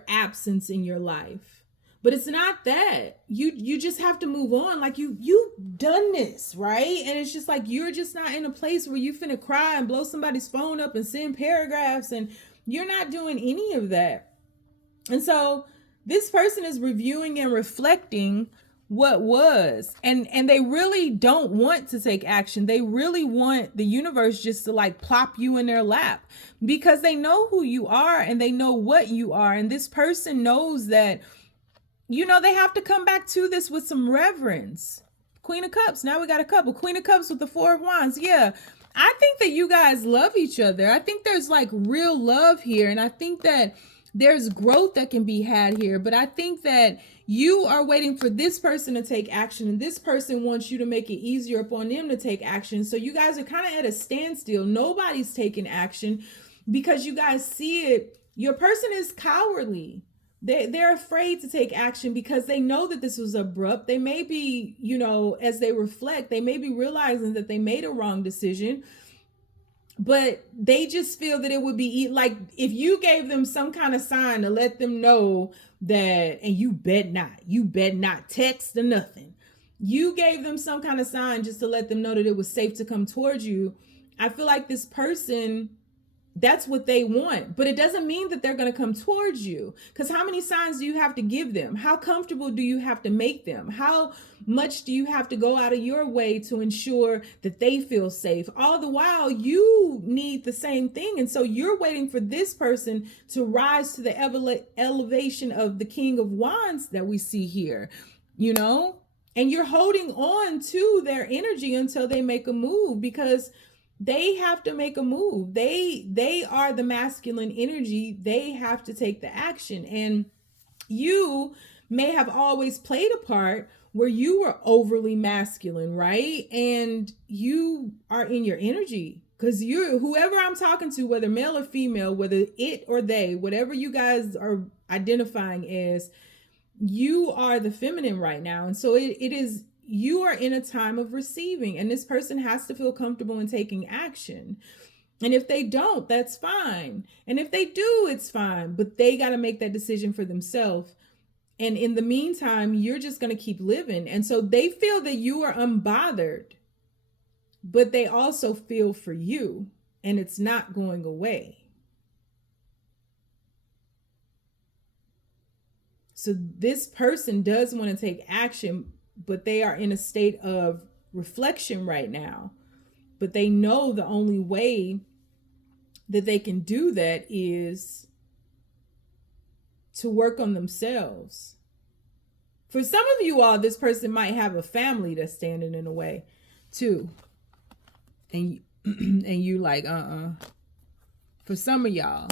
absence in your life. But it's not that. You just have to move on. Like you've done this, right? And it's just like you're just not in a place where you finna cry and blow somebody's phone up and send paragraphs, and you're not doing any of that. And so this person is reviewing and reflecting what was, and they really don't want to take action. They really want the universe just to like plop you in their lap, because they know who you are and they know what you are. And this person knows that, you know, they have to come back to this with some reverence. Queen of Cups. Now we got a couple. Queen of Cups with the Four of Wands. Yeah. I think that you guys love each other. I think there's like real love here. And I think that there's growth that can be had here. But I think that you are waiting for this person to take action, and this person wants you to make it easier upon them to take action. So you guys are kind of at a standstill. Nobody's taking action because you guys see it. Your person is cowardly. They're afraid to take action because they know that this was abrupt. They may be, you know, as they reflect, they may be realizing that they made a wrong decision, but they just feel that it would be like if you gave them some kind of sign to let them know that, and you bet not text or nothing. You gave them some kind of sign just to let them know that it was safe to come towards you. I feel like this person, that's what they want, but it doesn't mean that they're going to come towards you, because how many signs do you have to give them? How comfortable do you have to make them? How much do you have to go out of your way to ensure that they feel safe? All the while you need the same thing. And so you're waiting for this person to rise to the elevation of the King of Wands that we see here, you know, and you're holding on to their energy until they make a move, because they have to make a move. They are the masculine energy. They have to take the action. And you may have always played a part where you were overly masculine, right? And you are in your energy, because you're, whoever I'm talking to, whether male or female, whether it or they, whatever you guys are identifying as, you are the feminine right now. And so it is, you are in a time of receiving, and this person has to feel comfortable in taking action. And if they don't, that's fine. And if they do, it's fine, but they got to make that decision for themselves. And in the meantime, you're just going to keep living. And so they feel that you are unbothered, but they also feel for you, and it's not going away. So this person does want to take action, but they are in a state of reflection right now. But they know the only way that they can do that is to work on themselves. For some of you all, this person might have a family that's standing in the way too. And you like, For some of y'all,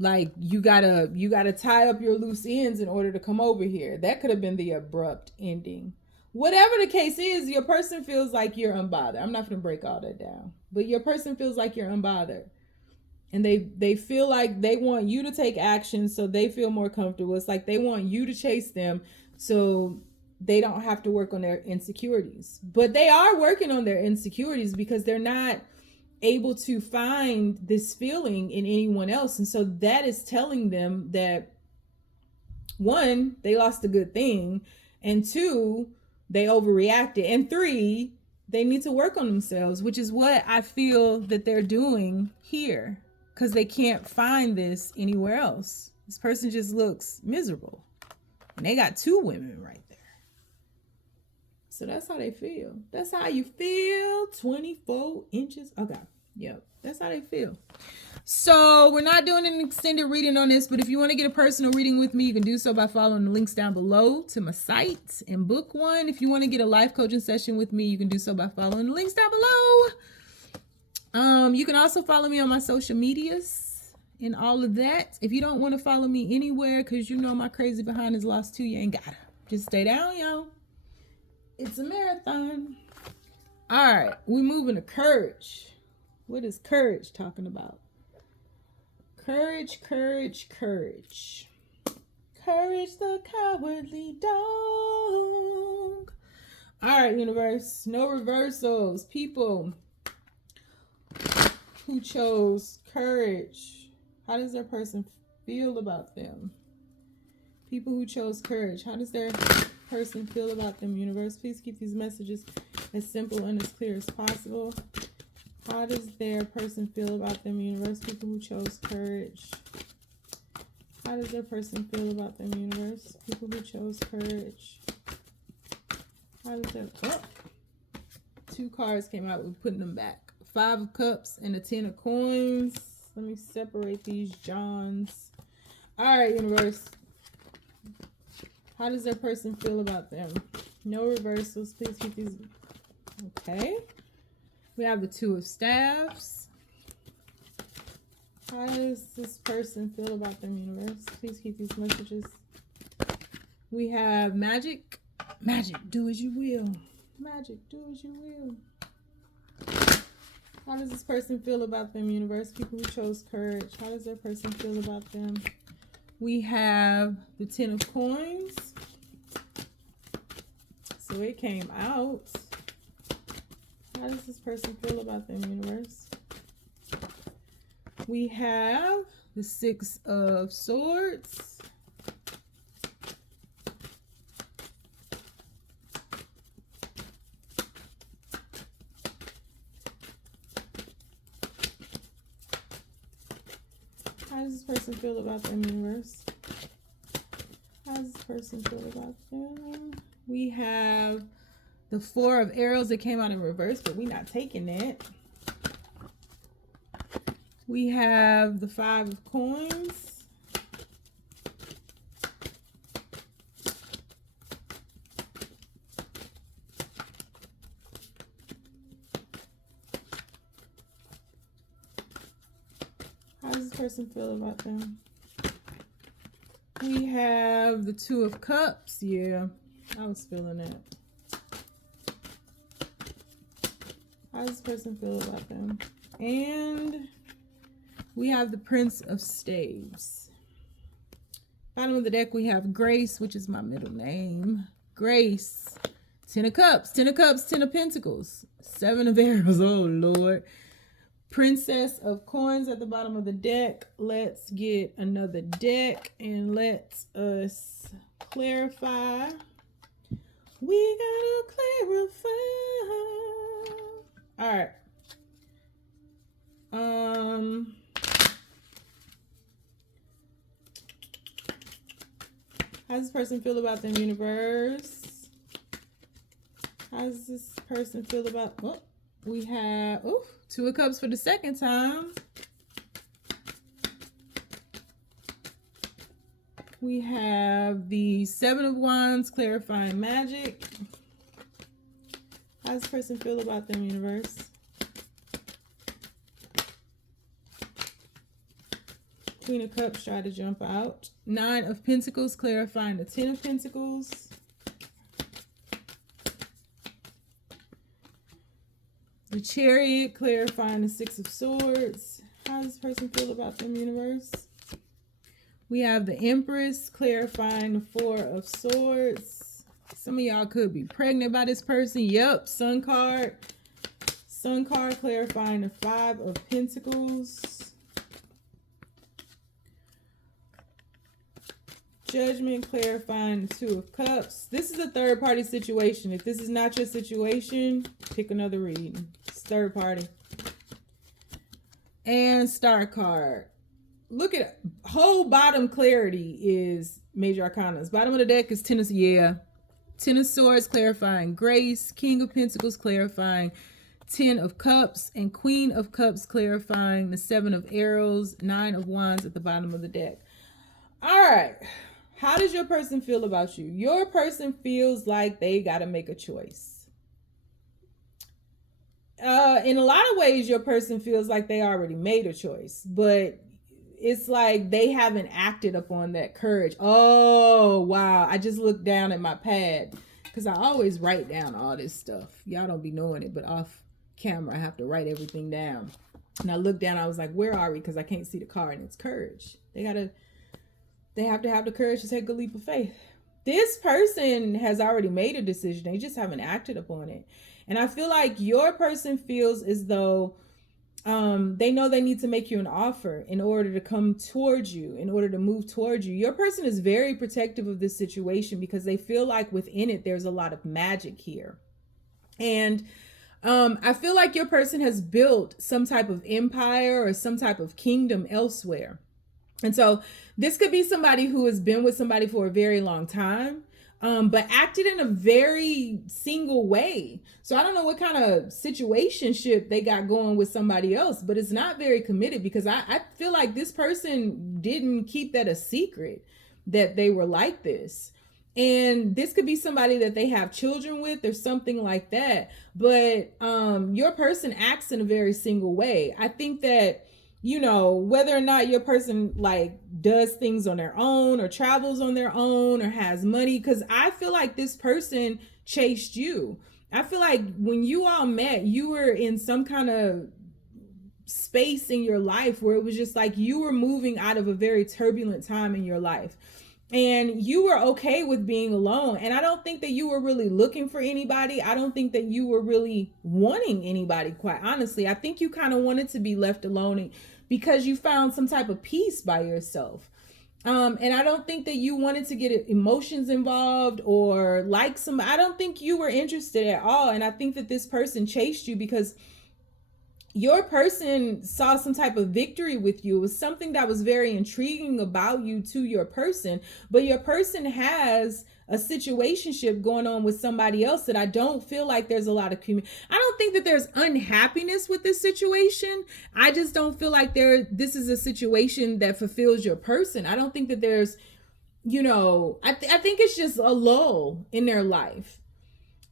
like you gotta tie up your loose ends in order to come over here. That could have been the abrupt ending. Whatever the case is, your person feels like you're unbothered. I'm not gonna break all that down, but your person feels like you're unbothered. And they feel like they want you to take action so they feel more comfortable. It's like they want you to chase them so they don't have to work on their insecurities. But they are working on their insecurities because they're not able to find this feeling in anyone else. And so that is telling them that, one, they lost a good thing, and two, they overreacted, and three, they need to work on themselves, which is what I feel that they're doing here, because they can't find this anywhere else. This person just looks miserable, and they got two women right there. So that's how they feel. That's how you feel. 24 inches. Okay. Yep. That's how they feel. So we're not doing an extended reading on this, but if you want to get a personal reading with me, you can do so by following the links down below to my site and book one. If you want to get a life coaching session with me, you can do so by following the links down below. You can also follow me on my social medias and all of that. If you don't want to follow me anywhere, because you know my crazy behind is lost too, you ain't gotta. Just stay down, y'all. It's a marathon. All right, we're moving to courage. What is courage talking about? Courage, courage, courage. Courage the cowardly dog. All right, universe. No reversals. People who chose courage. How does their person feel about them? People who chose courage. How does their person feel about them, universe? Please keep these messages as simple and as clear as possible. How does their person feel about them, universe? People who chose courage. How does their person feel about them, universe? People who chose courage. How does their... Oh! 2 cards came out. We're putting them back. 5 of Cups and a 10 of Coins. Let me separate these Johns. All right, universe. How does their person feel about them? No reversals. Please keep these... Okay. We have the 2 of Staffs. How does this person feel about them, universe? Please keep these messages. We have Magic. Magic, do as you will. Magic, do as you will. How does this person feel about them, universe? People who chose courage. How does their person feel about them? We have the 10 of Coins. So it came out. How does this person feel about them, universe? We have the 6 of Swords. How does this person feel about them, universe? How does this person feel about them? We have the 4 of Arrows that came out in reverse, but we're not taking it. We have the 5 of Coins. How does this person feel about them? We have the 2 of Cups. Yeah, I was feeling that. How does this person feel about them? And we have the Prince of Staves. Bottom of the deck, we have Grace, which is my middle name. Grace. 10 of Cups, 10 of Cups, 10 of Pentacles. 7 of Arrows, oh Lord. Princess of Coins at the bottom of the deck. Let's get another deck and let us clarify. We gotta clarify. All right. How does this person feel about them, universe? How does this person feel about... Oh, we have 2 of Cups for the second time. We have the 7 of Wands, clarifying magic. How does this person feel about them, universe? Queen of Cups try to jump out. 9 of Pentacles, clarifying the 10 of Pentacles. The Chariot, clarifying the 6 of Swords. How does this person feel about them, universe? We have the Empress, clarifying the 4 of Swords. Some of y'all could be pregnant by this person. Yep, Sun card. Sun card, clarifying the 5 of Pentacles. Judgment, clarifying the 2 of Cups. This is a third party situation. If this is not your situation, pick another reading. It's third party. And Star card. Look at whole bottom clarity is Major Arcanas. Bottom of the deck is 10 of Swords, clarifying Grace. King of Pentacles, clarifying Ten of Cups, and Queen of Cups clarifying the Seven of Arrows, Nine of Wands at the bottom of the deck. All right. How does your person feel about you? Your person feels like they got to make a choice. In a lot of ways, your person feels like they already made a choice, but it's like they haven't acted upon that courage. Oh, wow. I just looked down at my pad because I always write down all this stuff. Y'all don't be knowing it, but off camera, I have to write everything down. And I looked down, I was like, where are we? Because I can't see the card, and it's courage. They have to have the courage to take a leap of faith. This person has already made a decision. They just haven't acted upon it. And I feel like your person feels as though they know they need to make you an offer in order to come towards you, in order to move towards you. Your person is very protective of this situation because they feel like within it, there's a lot of magic here. And I feel like your person has built some type of empire or some type of kingdom elsewhere. And so this could be somebody who has been with somebody for a very long time, but acted in a very single way. So I don't know what kind of situationship they got going with somebody else, but it's not very committed because I feel like this person didn't keep that a secret that they were like this. And this could be somebody that they have children with or something like that. But your person acts in a very single way. I think that, you know, whether or not your person like does things on their own or travels on their own or has money, because I feel like this person chased you. I feel like when you all met, you were in some kind of space in your life where it was just like you were moving out of a very turbulent time in your life. And you were okay with being alone. And I don't think that you were really looking for anybody. I don't think that you were really wanting anybody, quite honestly. I think you kind of wanted to be left alone because you found some type of peace by yourself. And I don't think that you wanted to get emotions involved or like I don't think you were interested at all. And I think that this person chased you because your person saw some type of victory with you. It was something that was very intriguing about you to your person, but your person has a situationship going on with somebody else that I don't feel like there's a lot of I don't think that there's unhappiness with this situation. I just don't feel like this is a situation that fulfills your person. I don't think that there's, you know, I think it's just a lull in their life.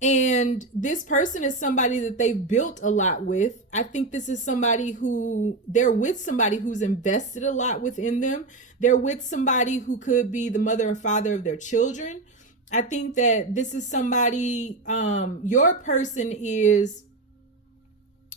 And this person is somebody that they've built a lot with. I think this is somebody they're with somebody who's invested a lot within them. They're with somebody who could be the mother and father of their children. I think that this is somebody, your person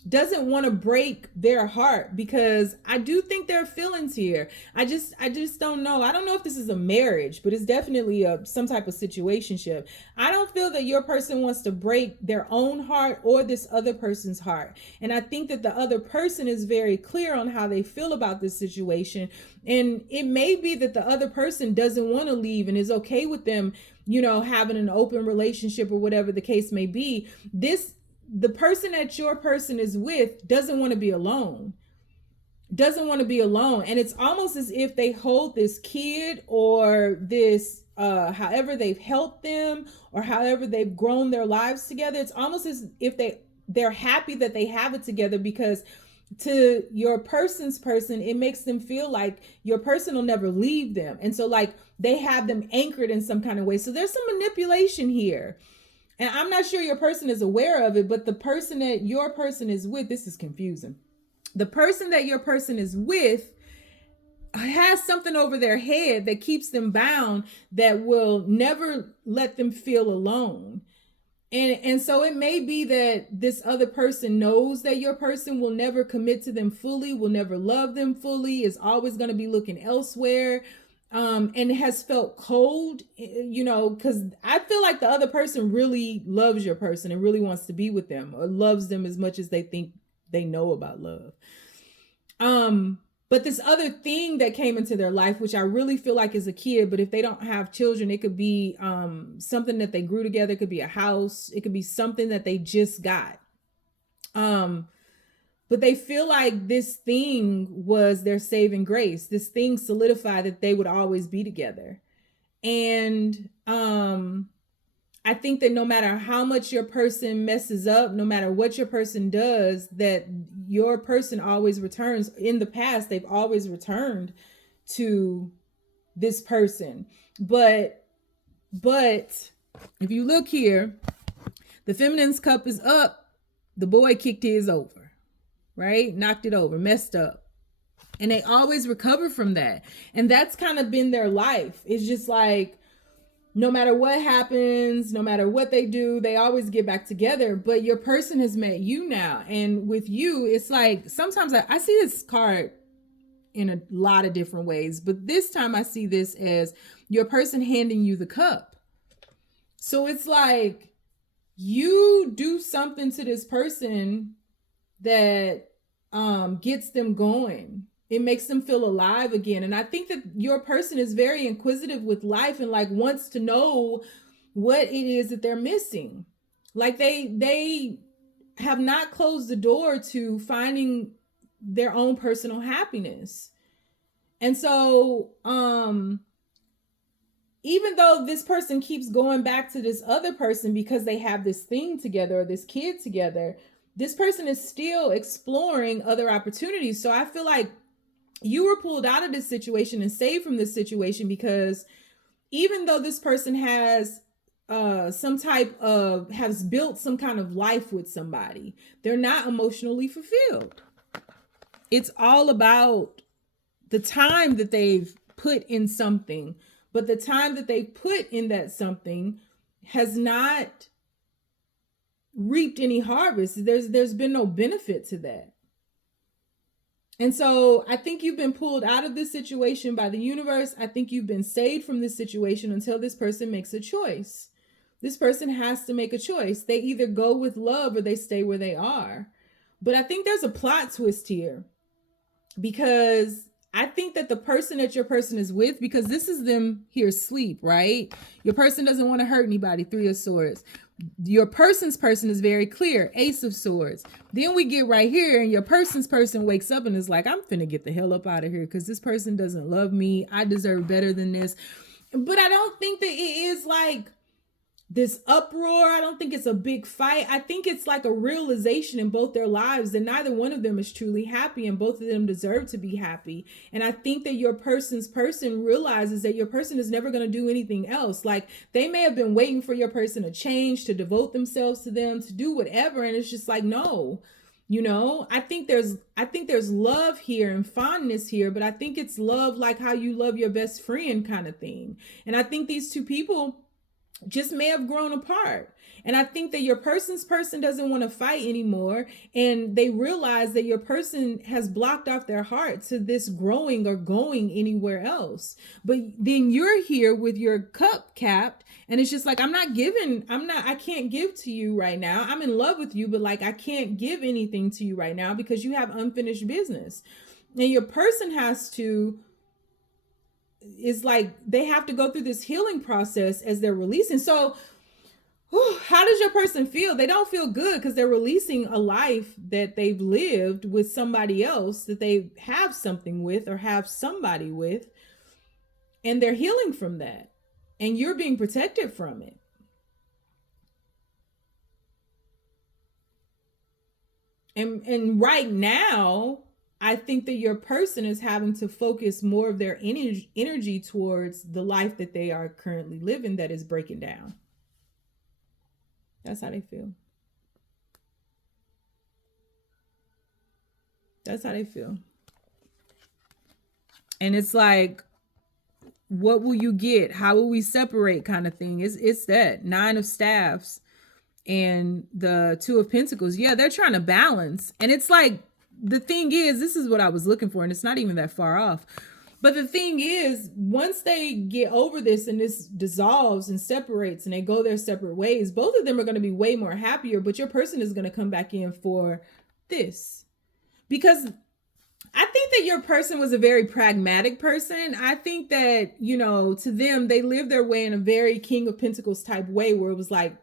doesn't want to break their heart, because I do think there are feelings here. I just don't know. I don't know if this is a marriage, but it's definitely some type of situationship. I don't feel that your person wants to break their own heart or this other person's heart. And I think that the other person is very clear on how they feel about this situation. And it may be that the other person doesn't want to leave and is okay with them, you know, having an open relationship or whatever the case may be. The person that your person is with doesn't want to be alone. And it's almost as if they hold this kid or this, however they've helped them or however they've grown their lives together. It's almost as if they're happy that they have it together, because to your person's person, it makes them feel like your person will never leave them. And so like they have them anchored in some kind of way. So there's some manipulation here. And I'm not sure your person is aware of it, but the person that your person is with, this is confusing. The person that your person is with has something over their head that keeps them bound, that will never let them feel alone. And so it may be that this other person knows that your person will never commit to them fully, will never love them fully, is always going to be looking elsewhere. And has felt cold, you know, because I feel like the other person really loves your person and really wants to be with them, or loves them as much as they think they know about love. But this other thing that came into their life, which I really feel like is a kid, but if they don't have children, it could be something that they grew together. It could be a house. It could be something that they just got. But they feel like this thing was their saving grace. This thing solidified that they would always be together. And I think that no matter how much your person messes up, no matter what your person does, that your person always returns. In the past, they've always returned to this person. But if you look here, the feminine's cup is up. The boy kicked his over, right? Knocked it over, messed up. And they always recover from that. And that's kind of been their life. It's just like, no matter what happens, no matter what they do, they always get back together. But your person has met you now. And with you, it's like, sometimes I see this card in a lot of different ways. But this time I see this as your person handing you the cup. So it's like, you do something to this person that gets them going. It makes them feel alive again. And I think that your person is very inquisitive with life and like wants to know what it is that they're missing. Like they have not closed the door to finding their own personal happiness. And so, even though this person keeps going back to this other person because they have this thing together or this kid together, this person is still exploring other opportunities. So I feel like you were pulled out of this situation and saved from this situation because even though this person has has built some kind of life with somebody, they're not emotionally fulfilled. It's all about the time that they've put in something, but the time that they put in that something has not reaped any harvest. There's been no benefit to that. And so I think you've been pulled out of this situation by the universe. I think you've been saved from this situation until this person makes a choice. This person has to make a choice. They either go with love or they stay where they are. But I think there's a plot twist here because I think that the person that your person is with, because this is them here asleep, right? Your person doesn't want to hurt anybody, 3 of Swords. Your person's person is very clear, Ace of Swords. Then we get right here and your person's person wakes up and is like, I'm finna get the hell up out of here because this person doesn't love me. I deserve better than this. But I don't think that it is like this uproar. I don't think it's a big fight. I think it's like a realization in both their lives that neither one of them is truly happy and both of them deserve to be happy. And I think that your person's person realizes that your person is never going to do anything else. Like they may have been waiting for your person to change, to devote themselves to them, to do whatever. And it's just like, no, you know, I think there's love here and fondness here, but I think it's love like how you love your best friend kind of thing. And I think these two people just may have grown apart. And I think that your person's person doesn't want to fight anymore. And they realize that your person has blocked off their heart to this growing or going anywhere else. But then you're here with your cup capped. And it's just like, I can't give to you right now. I'm in love with you, but like, I can't give anything to you right now because you have unfinished business. And your person is like they have to go through this healing process as they're releasing. So how does your person feel? They don't feel good because they're releasing a life that they've lived with somebody else that they have something with or have somebody with, and they're healing from that, and you're being protected from it. And right now, I think that your person is having to focus more of their energy towards the life that they are currently living that is breaking down. That's how they feel. That's how they feel. And it's like, what will you get? How will we separate kind of thing? It's that 9 of Staffs and the 2 of Pentacles. Yeah, they're trying to balance. And it's like, the thing is, this is what I was looking for, and it's not even that far off. But the thing is, once they get over this and this dissolves and separates and they go their separate ways, both of them are going to be way more happier, but your person is going to come back in for this. Because I think that your person was a very pragmatic person. I think that, you know, to them, they lived their way in a very King of Pentacles type way where it was like,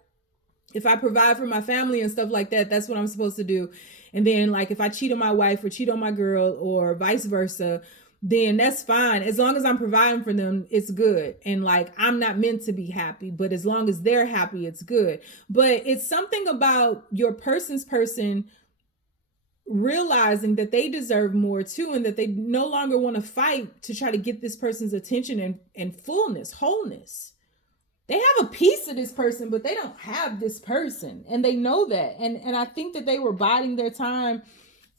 if I provide for my family and stuff like that, that's what I'm supposed to do. And then like if I cheat on my wife or cheat on my girl or vice versa, then that's fine. As long as I'm providing for them, it's good. And like, I'm not meant to be happy, but as long as they're happy, it's good. But it's something about your person's person realizing that they deserve more too, and that they no longer want to fight to try to get this person's attention and fullness, wholeness. They have a piece of this person, but they don't have this person, and they know that. And I think that they were biding their time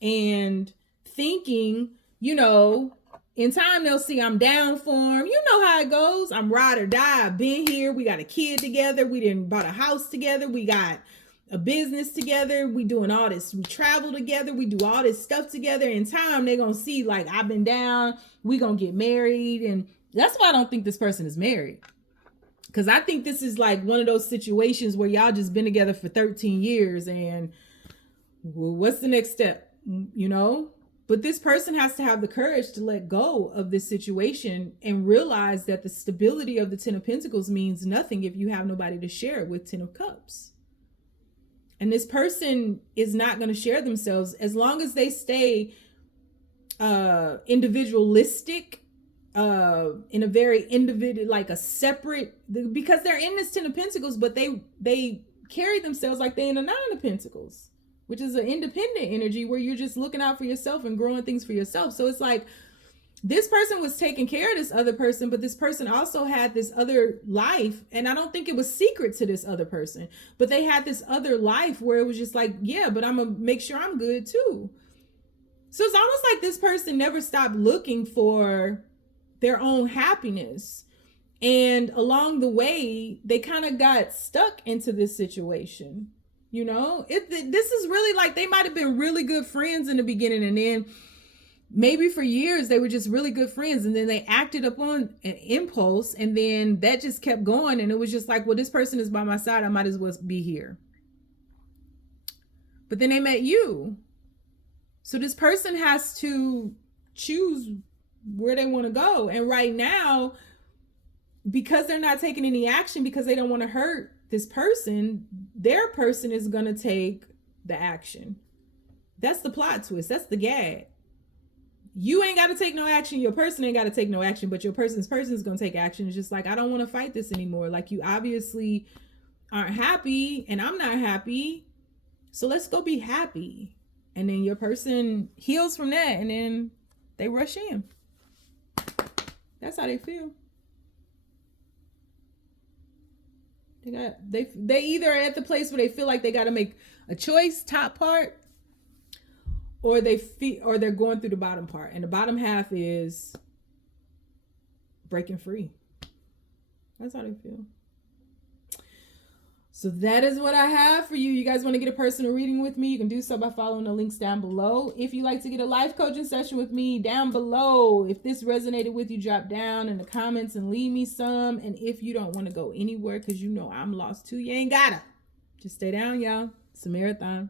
and thinking, you know, in time they'll see I'm down for them. You know how it goes. I'm ride or die. I've been here. We got a kid together. We didn't bought a house together. We got a business together. We doing all this. We travel together. We do all this stuff together. In time, they're going to see like I've been down. We going to get married. And that's why I don't think this person is married. Because I think this is like one of those situations where y'all just been together for 13 years and well, what's the next step? You know? But this person has to have the courage to let go of this situation and realize that the stability of the 10 of Pentacles means nothing if you have nobody to share it with 10 of Cups. And this person is not going to share themselves as long as they stay individualistic, in a very individual, like a separate, because they're in this 10 of Pentacles, but they carry themselves like they're in a 9 of Pentacles, which is an independent energy where you're just looking out for yourself and growing things for yourself. So it's like this person was taking care of this other person, but this person also had this other life. And I don't think it was secret to this other person, but they had this other life where it was just like, yeah, but I'm gonna make sure I'm good too. So it's almost like this person never stopped looking for their own happiness. And along the way, they kind of got stuck into this situation. You know, this is really like they might have been really good friends in the beginning, and then maybe for years they were just really good friends, and then they acted upon an impulse, and then that just kept going, and it was just like, well, this person is by my side, I might as well be here. But then they met you. So this person has to choose where they want to go. And right now, because they're not taking any action, because they don't want to hurt this person, their person is going to take the action. That's the plot twist. That's the gag. You ain't got to take no action. Your person ain't got to take no action, but your person's person is going to take action. It's just like, I don't want to fight this anymore. Like, you obviously aren't happy and I'm not happy. So let's go be happy. And then your person heals from that, and then they rush in. That's how they feel. They either are at the place where they feel like they got to make a choice, top part, or they're going through the bottom part, and the bottom half is breaking free. That's how they feel. So that is what I have for you. You guys want to get a personal reading with me? You can do so by following the links down below. If you like to get a life coaching session with me, down below. If this resonated with you, drop down in the comments and leave me some. And if you don't want to go anywhere because you know I'm lost too, you ain't gotta. Just stay down, y'all. It's a marathon.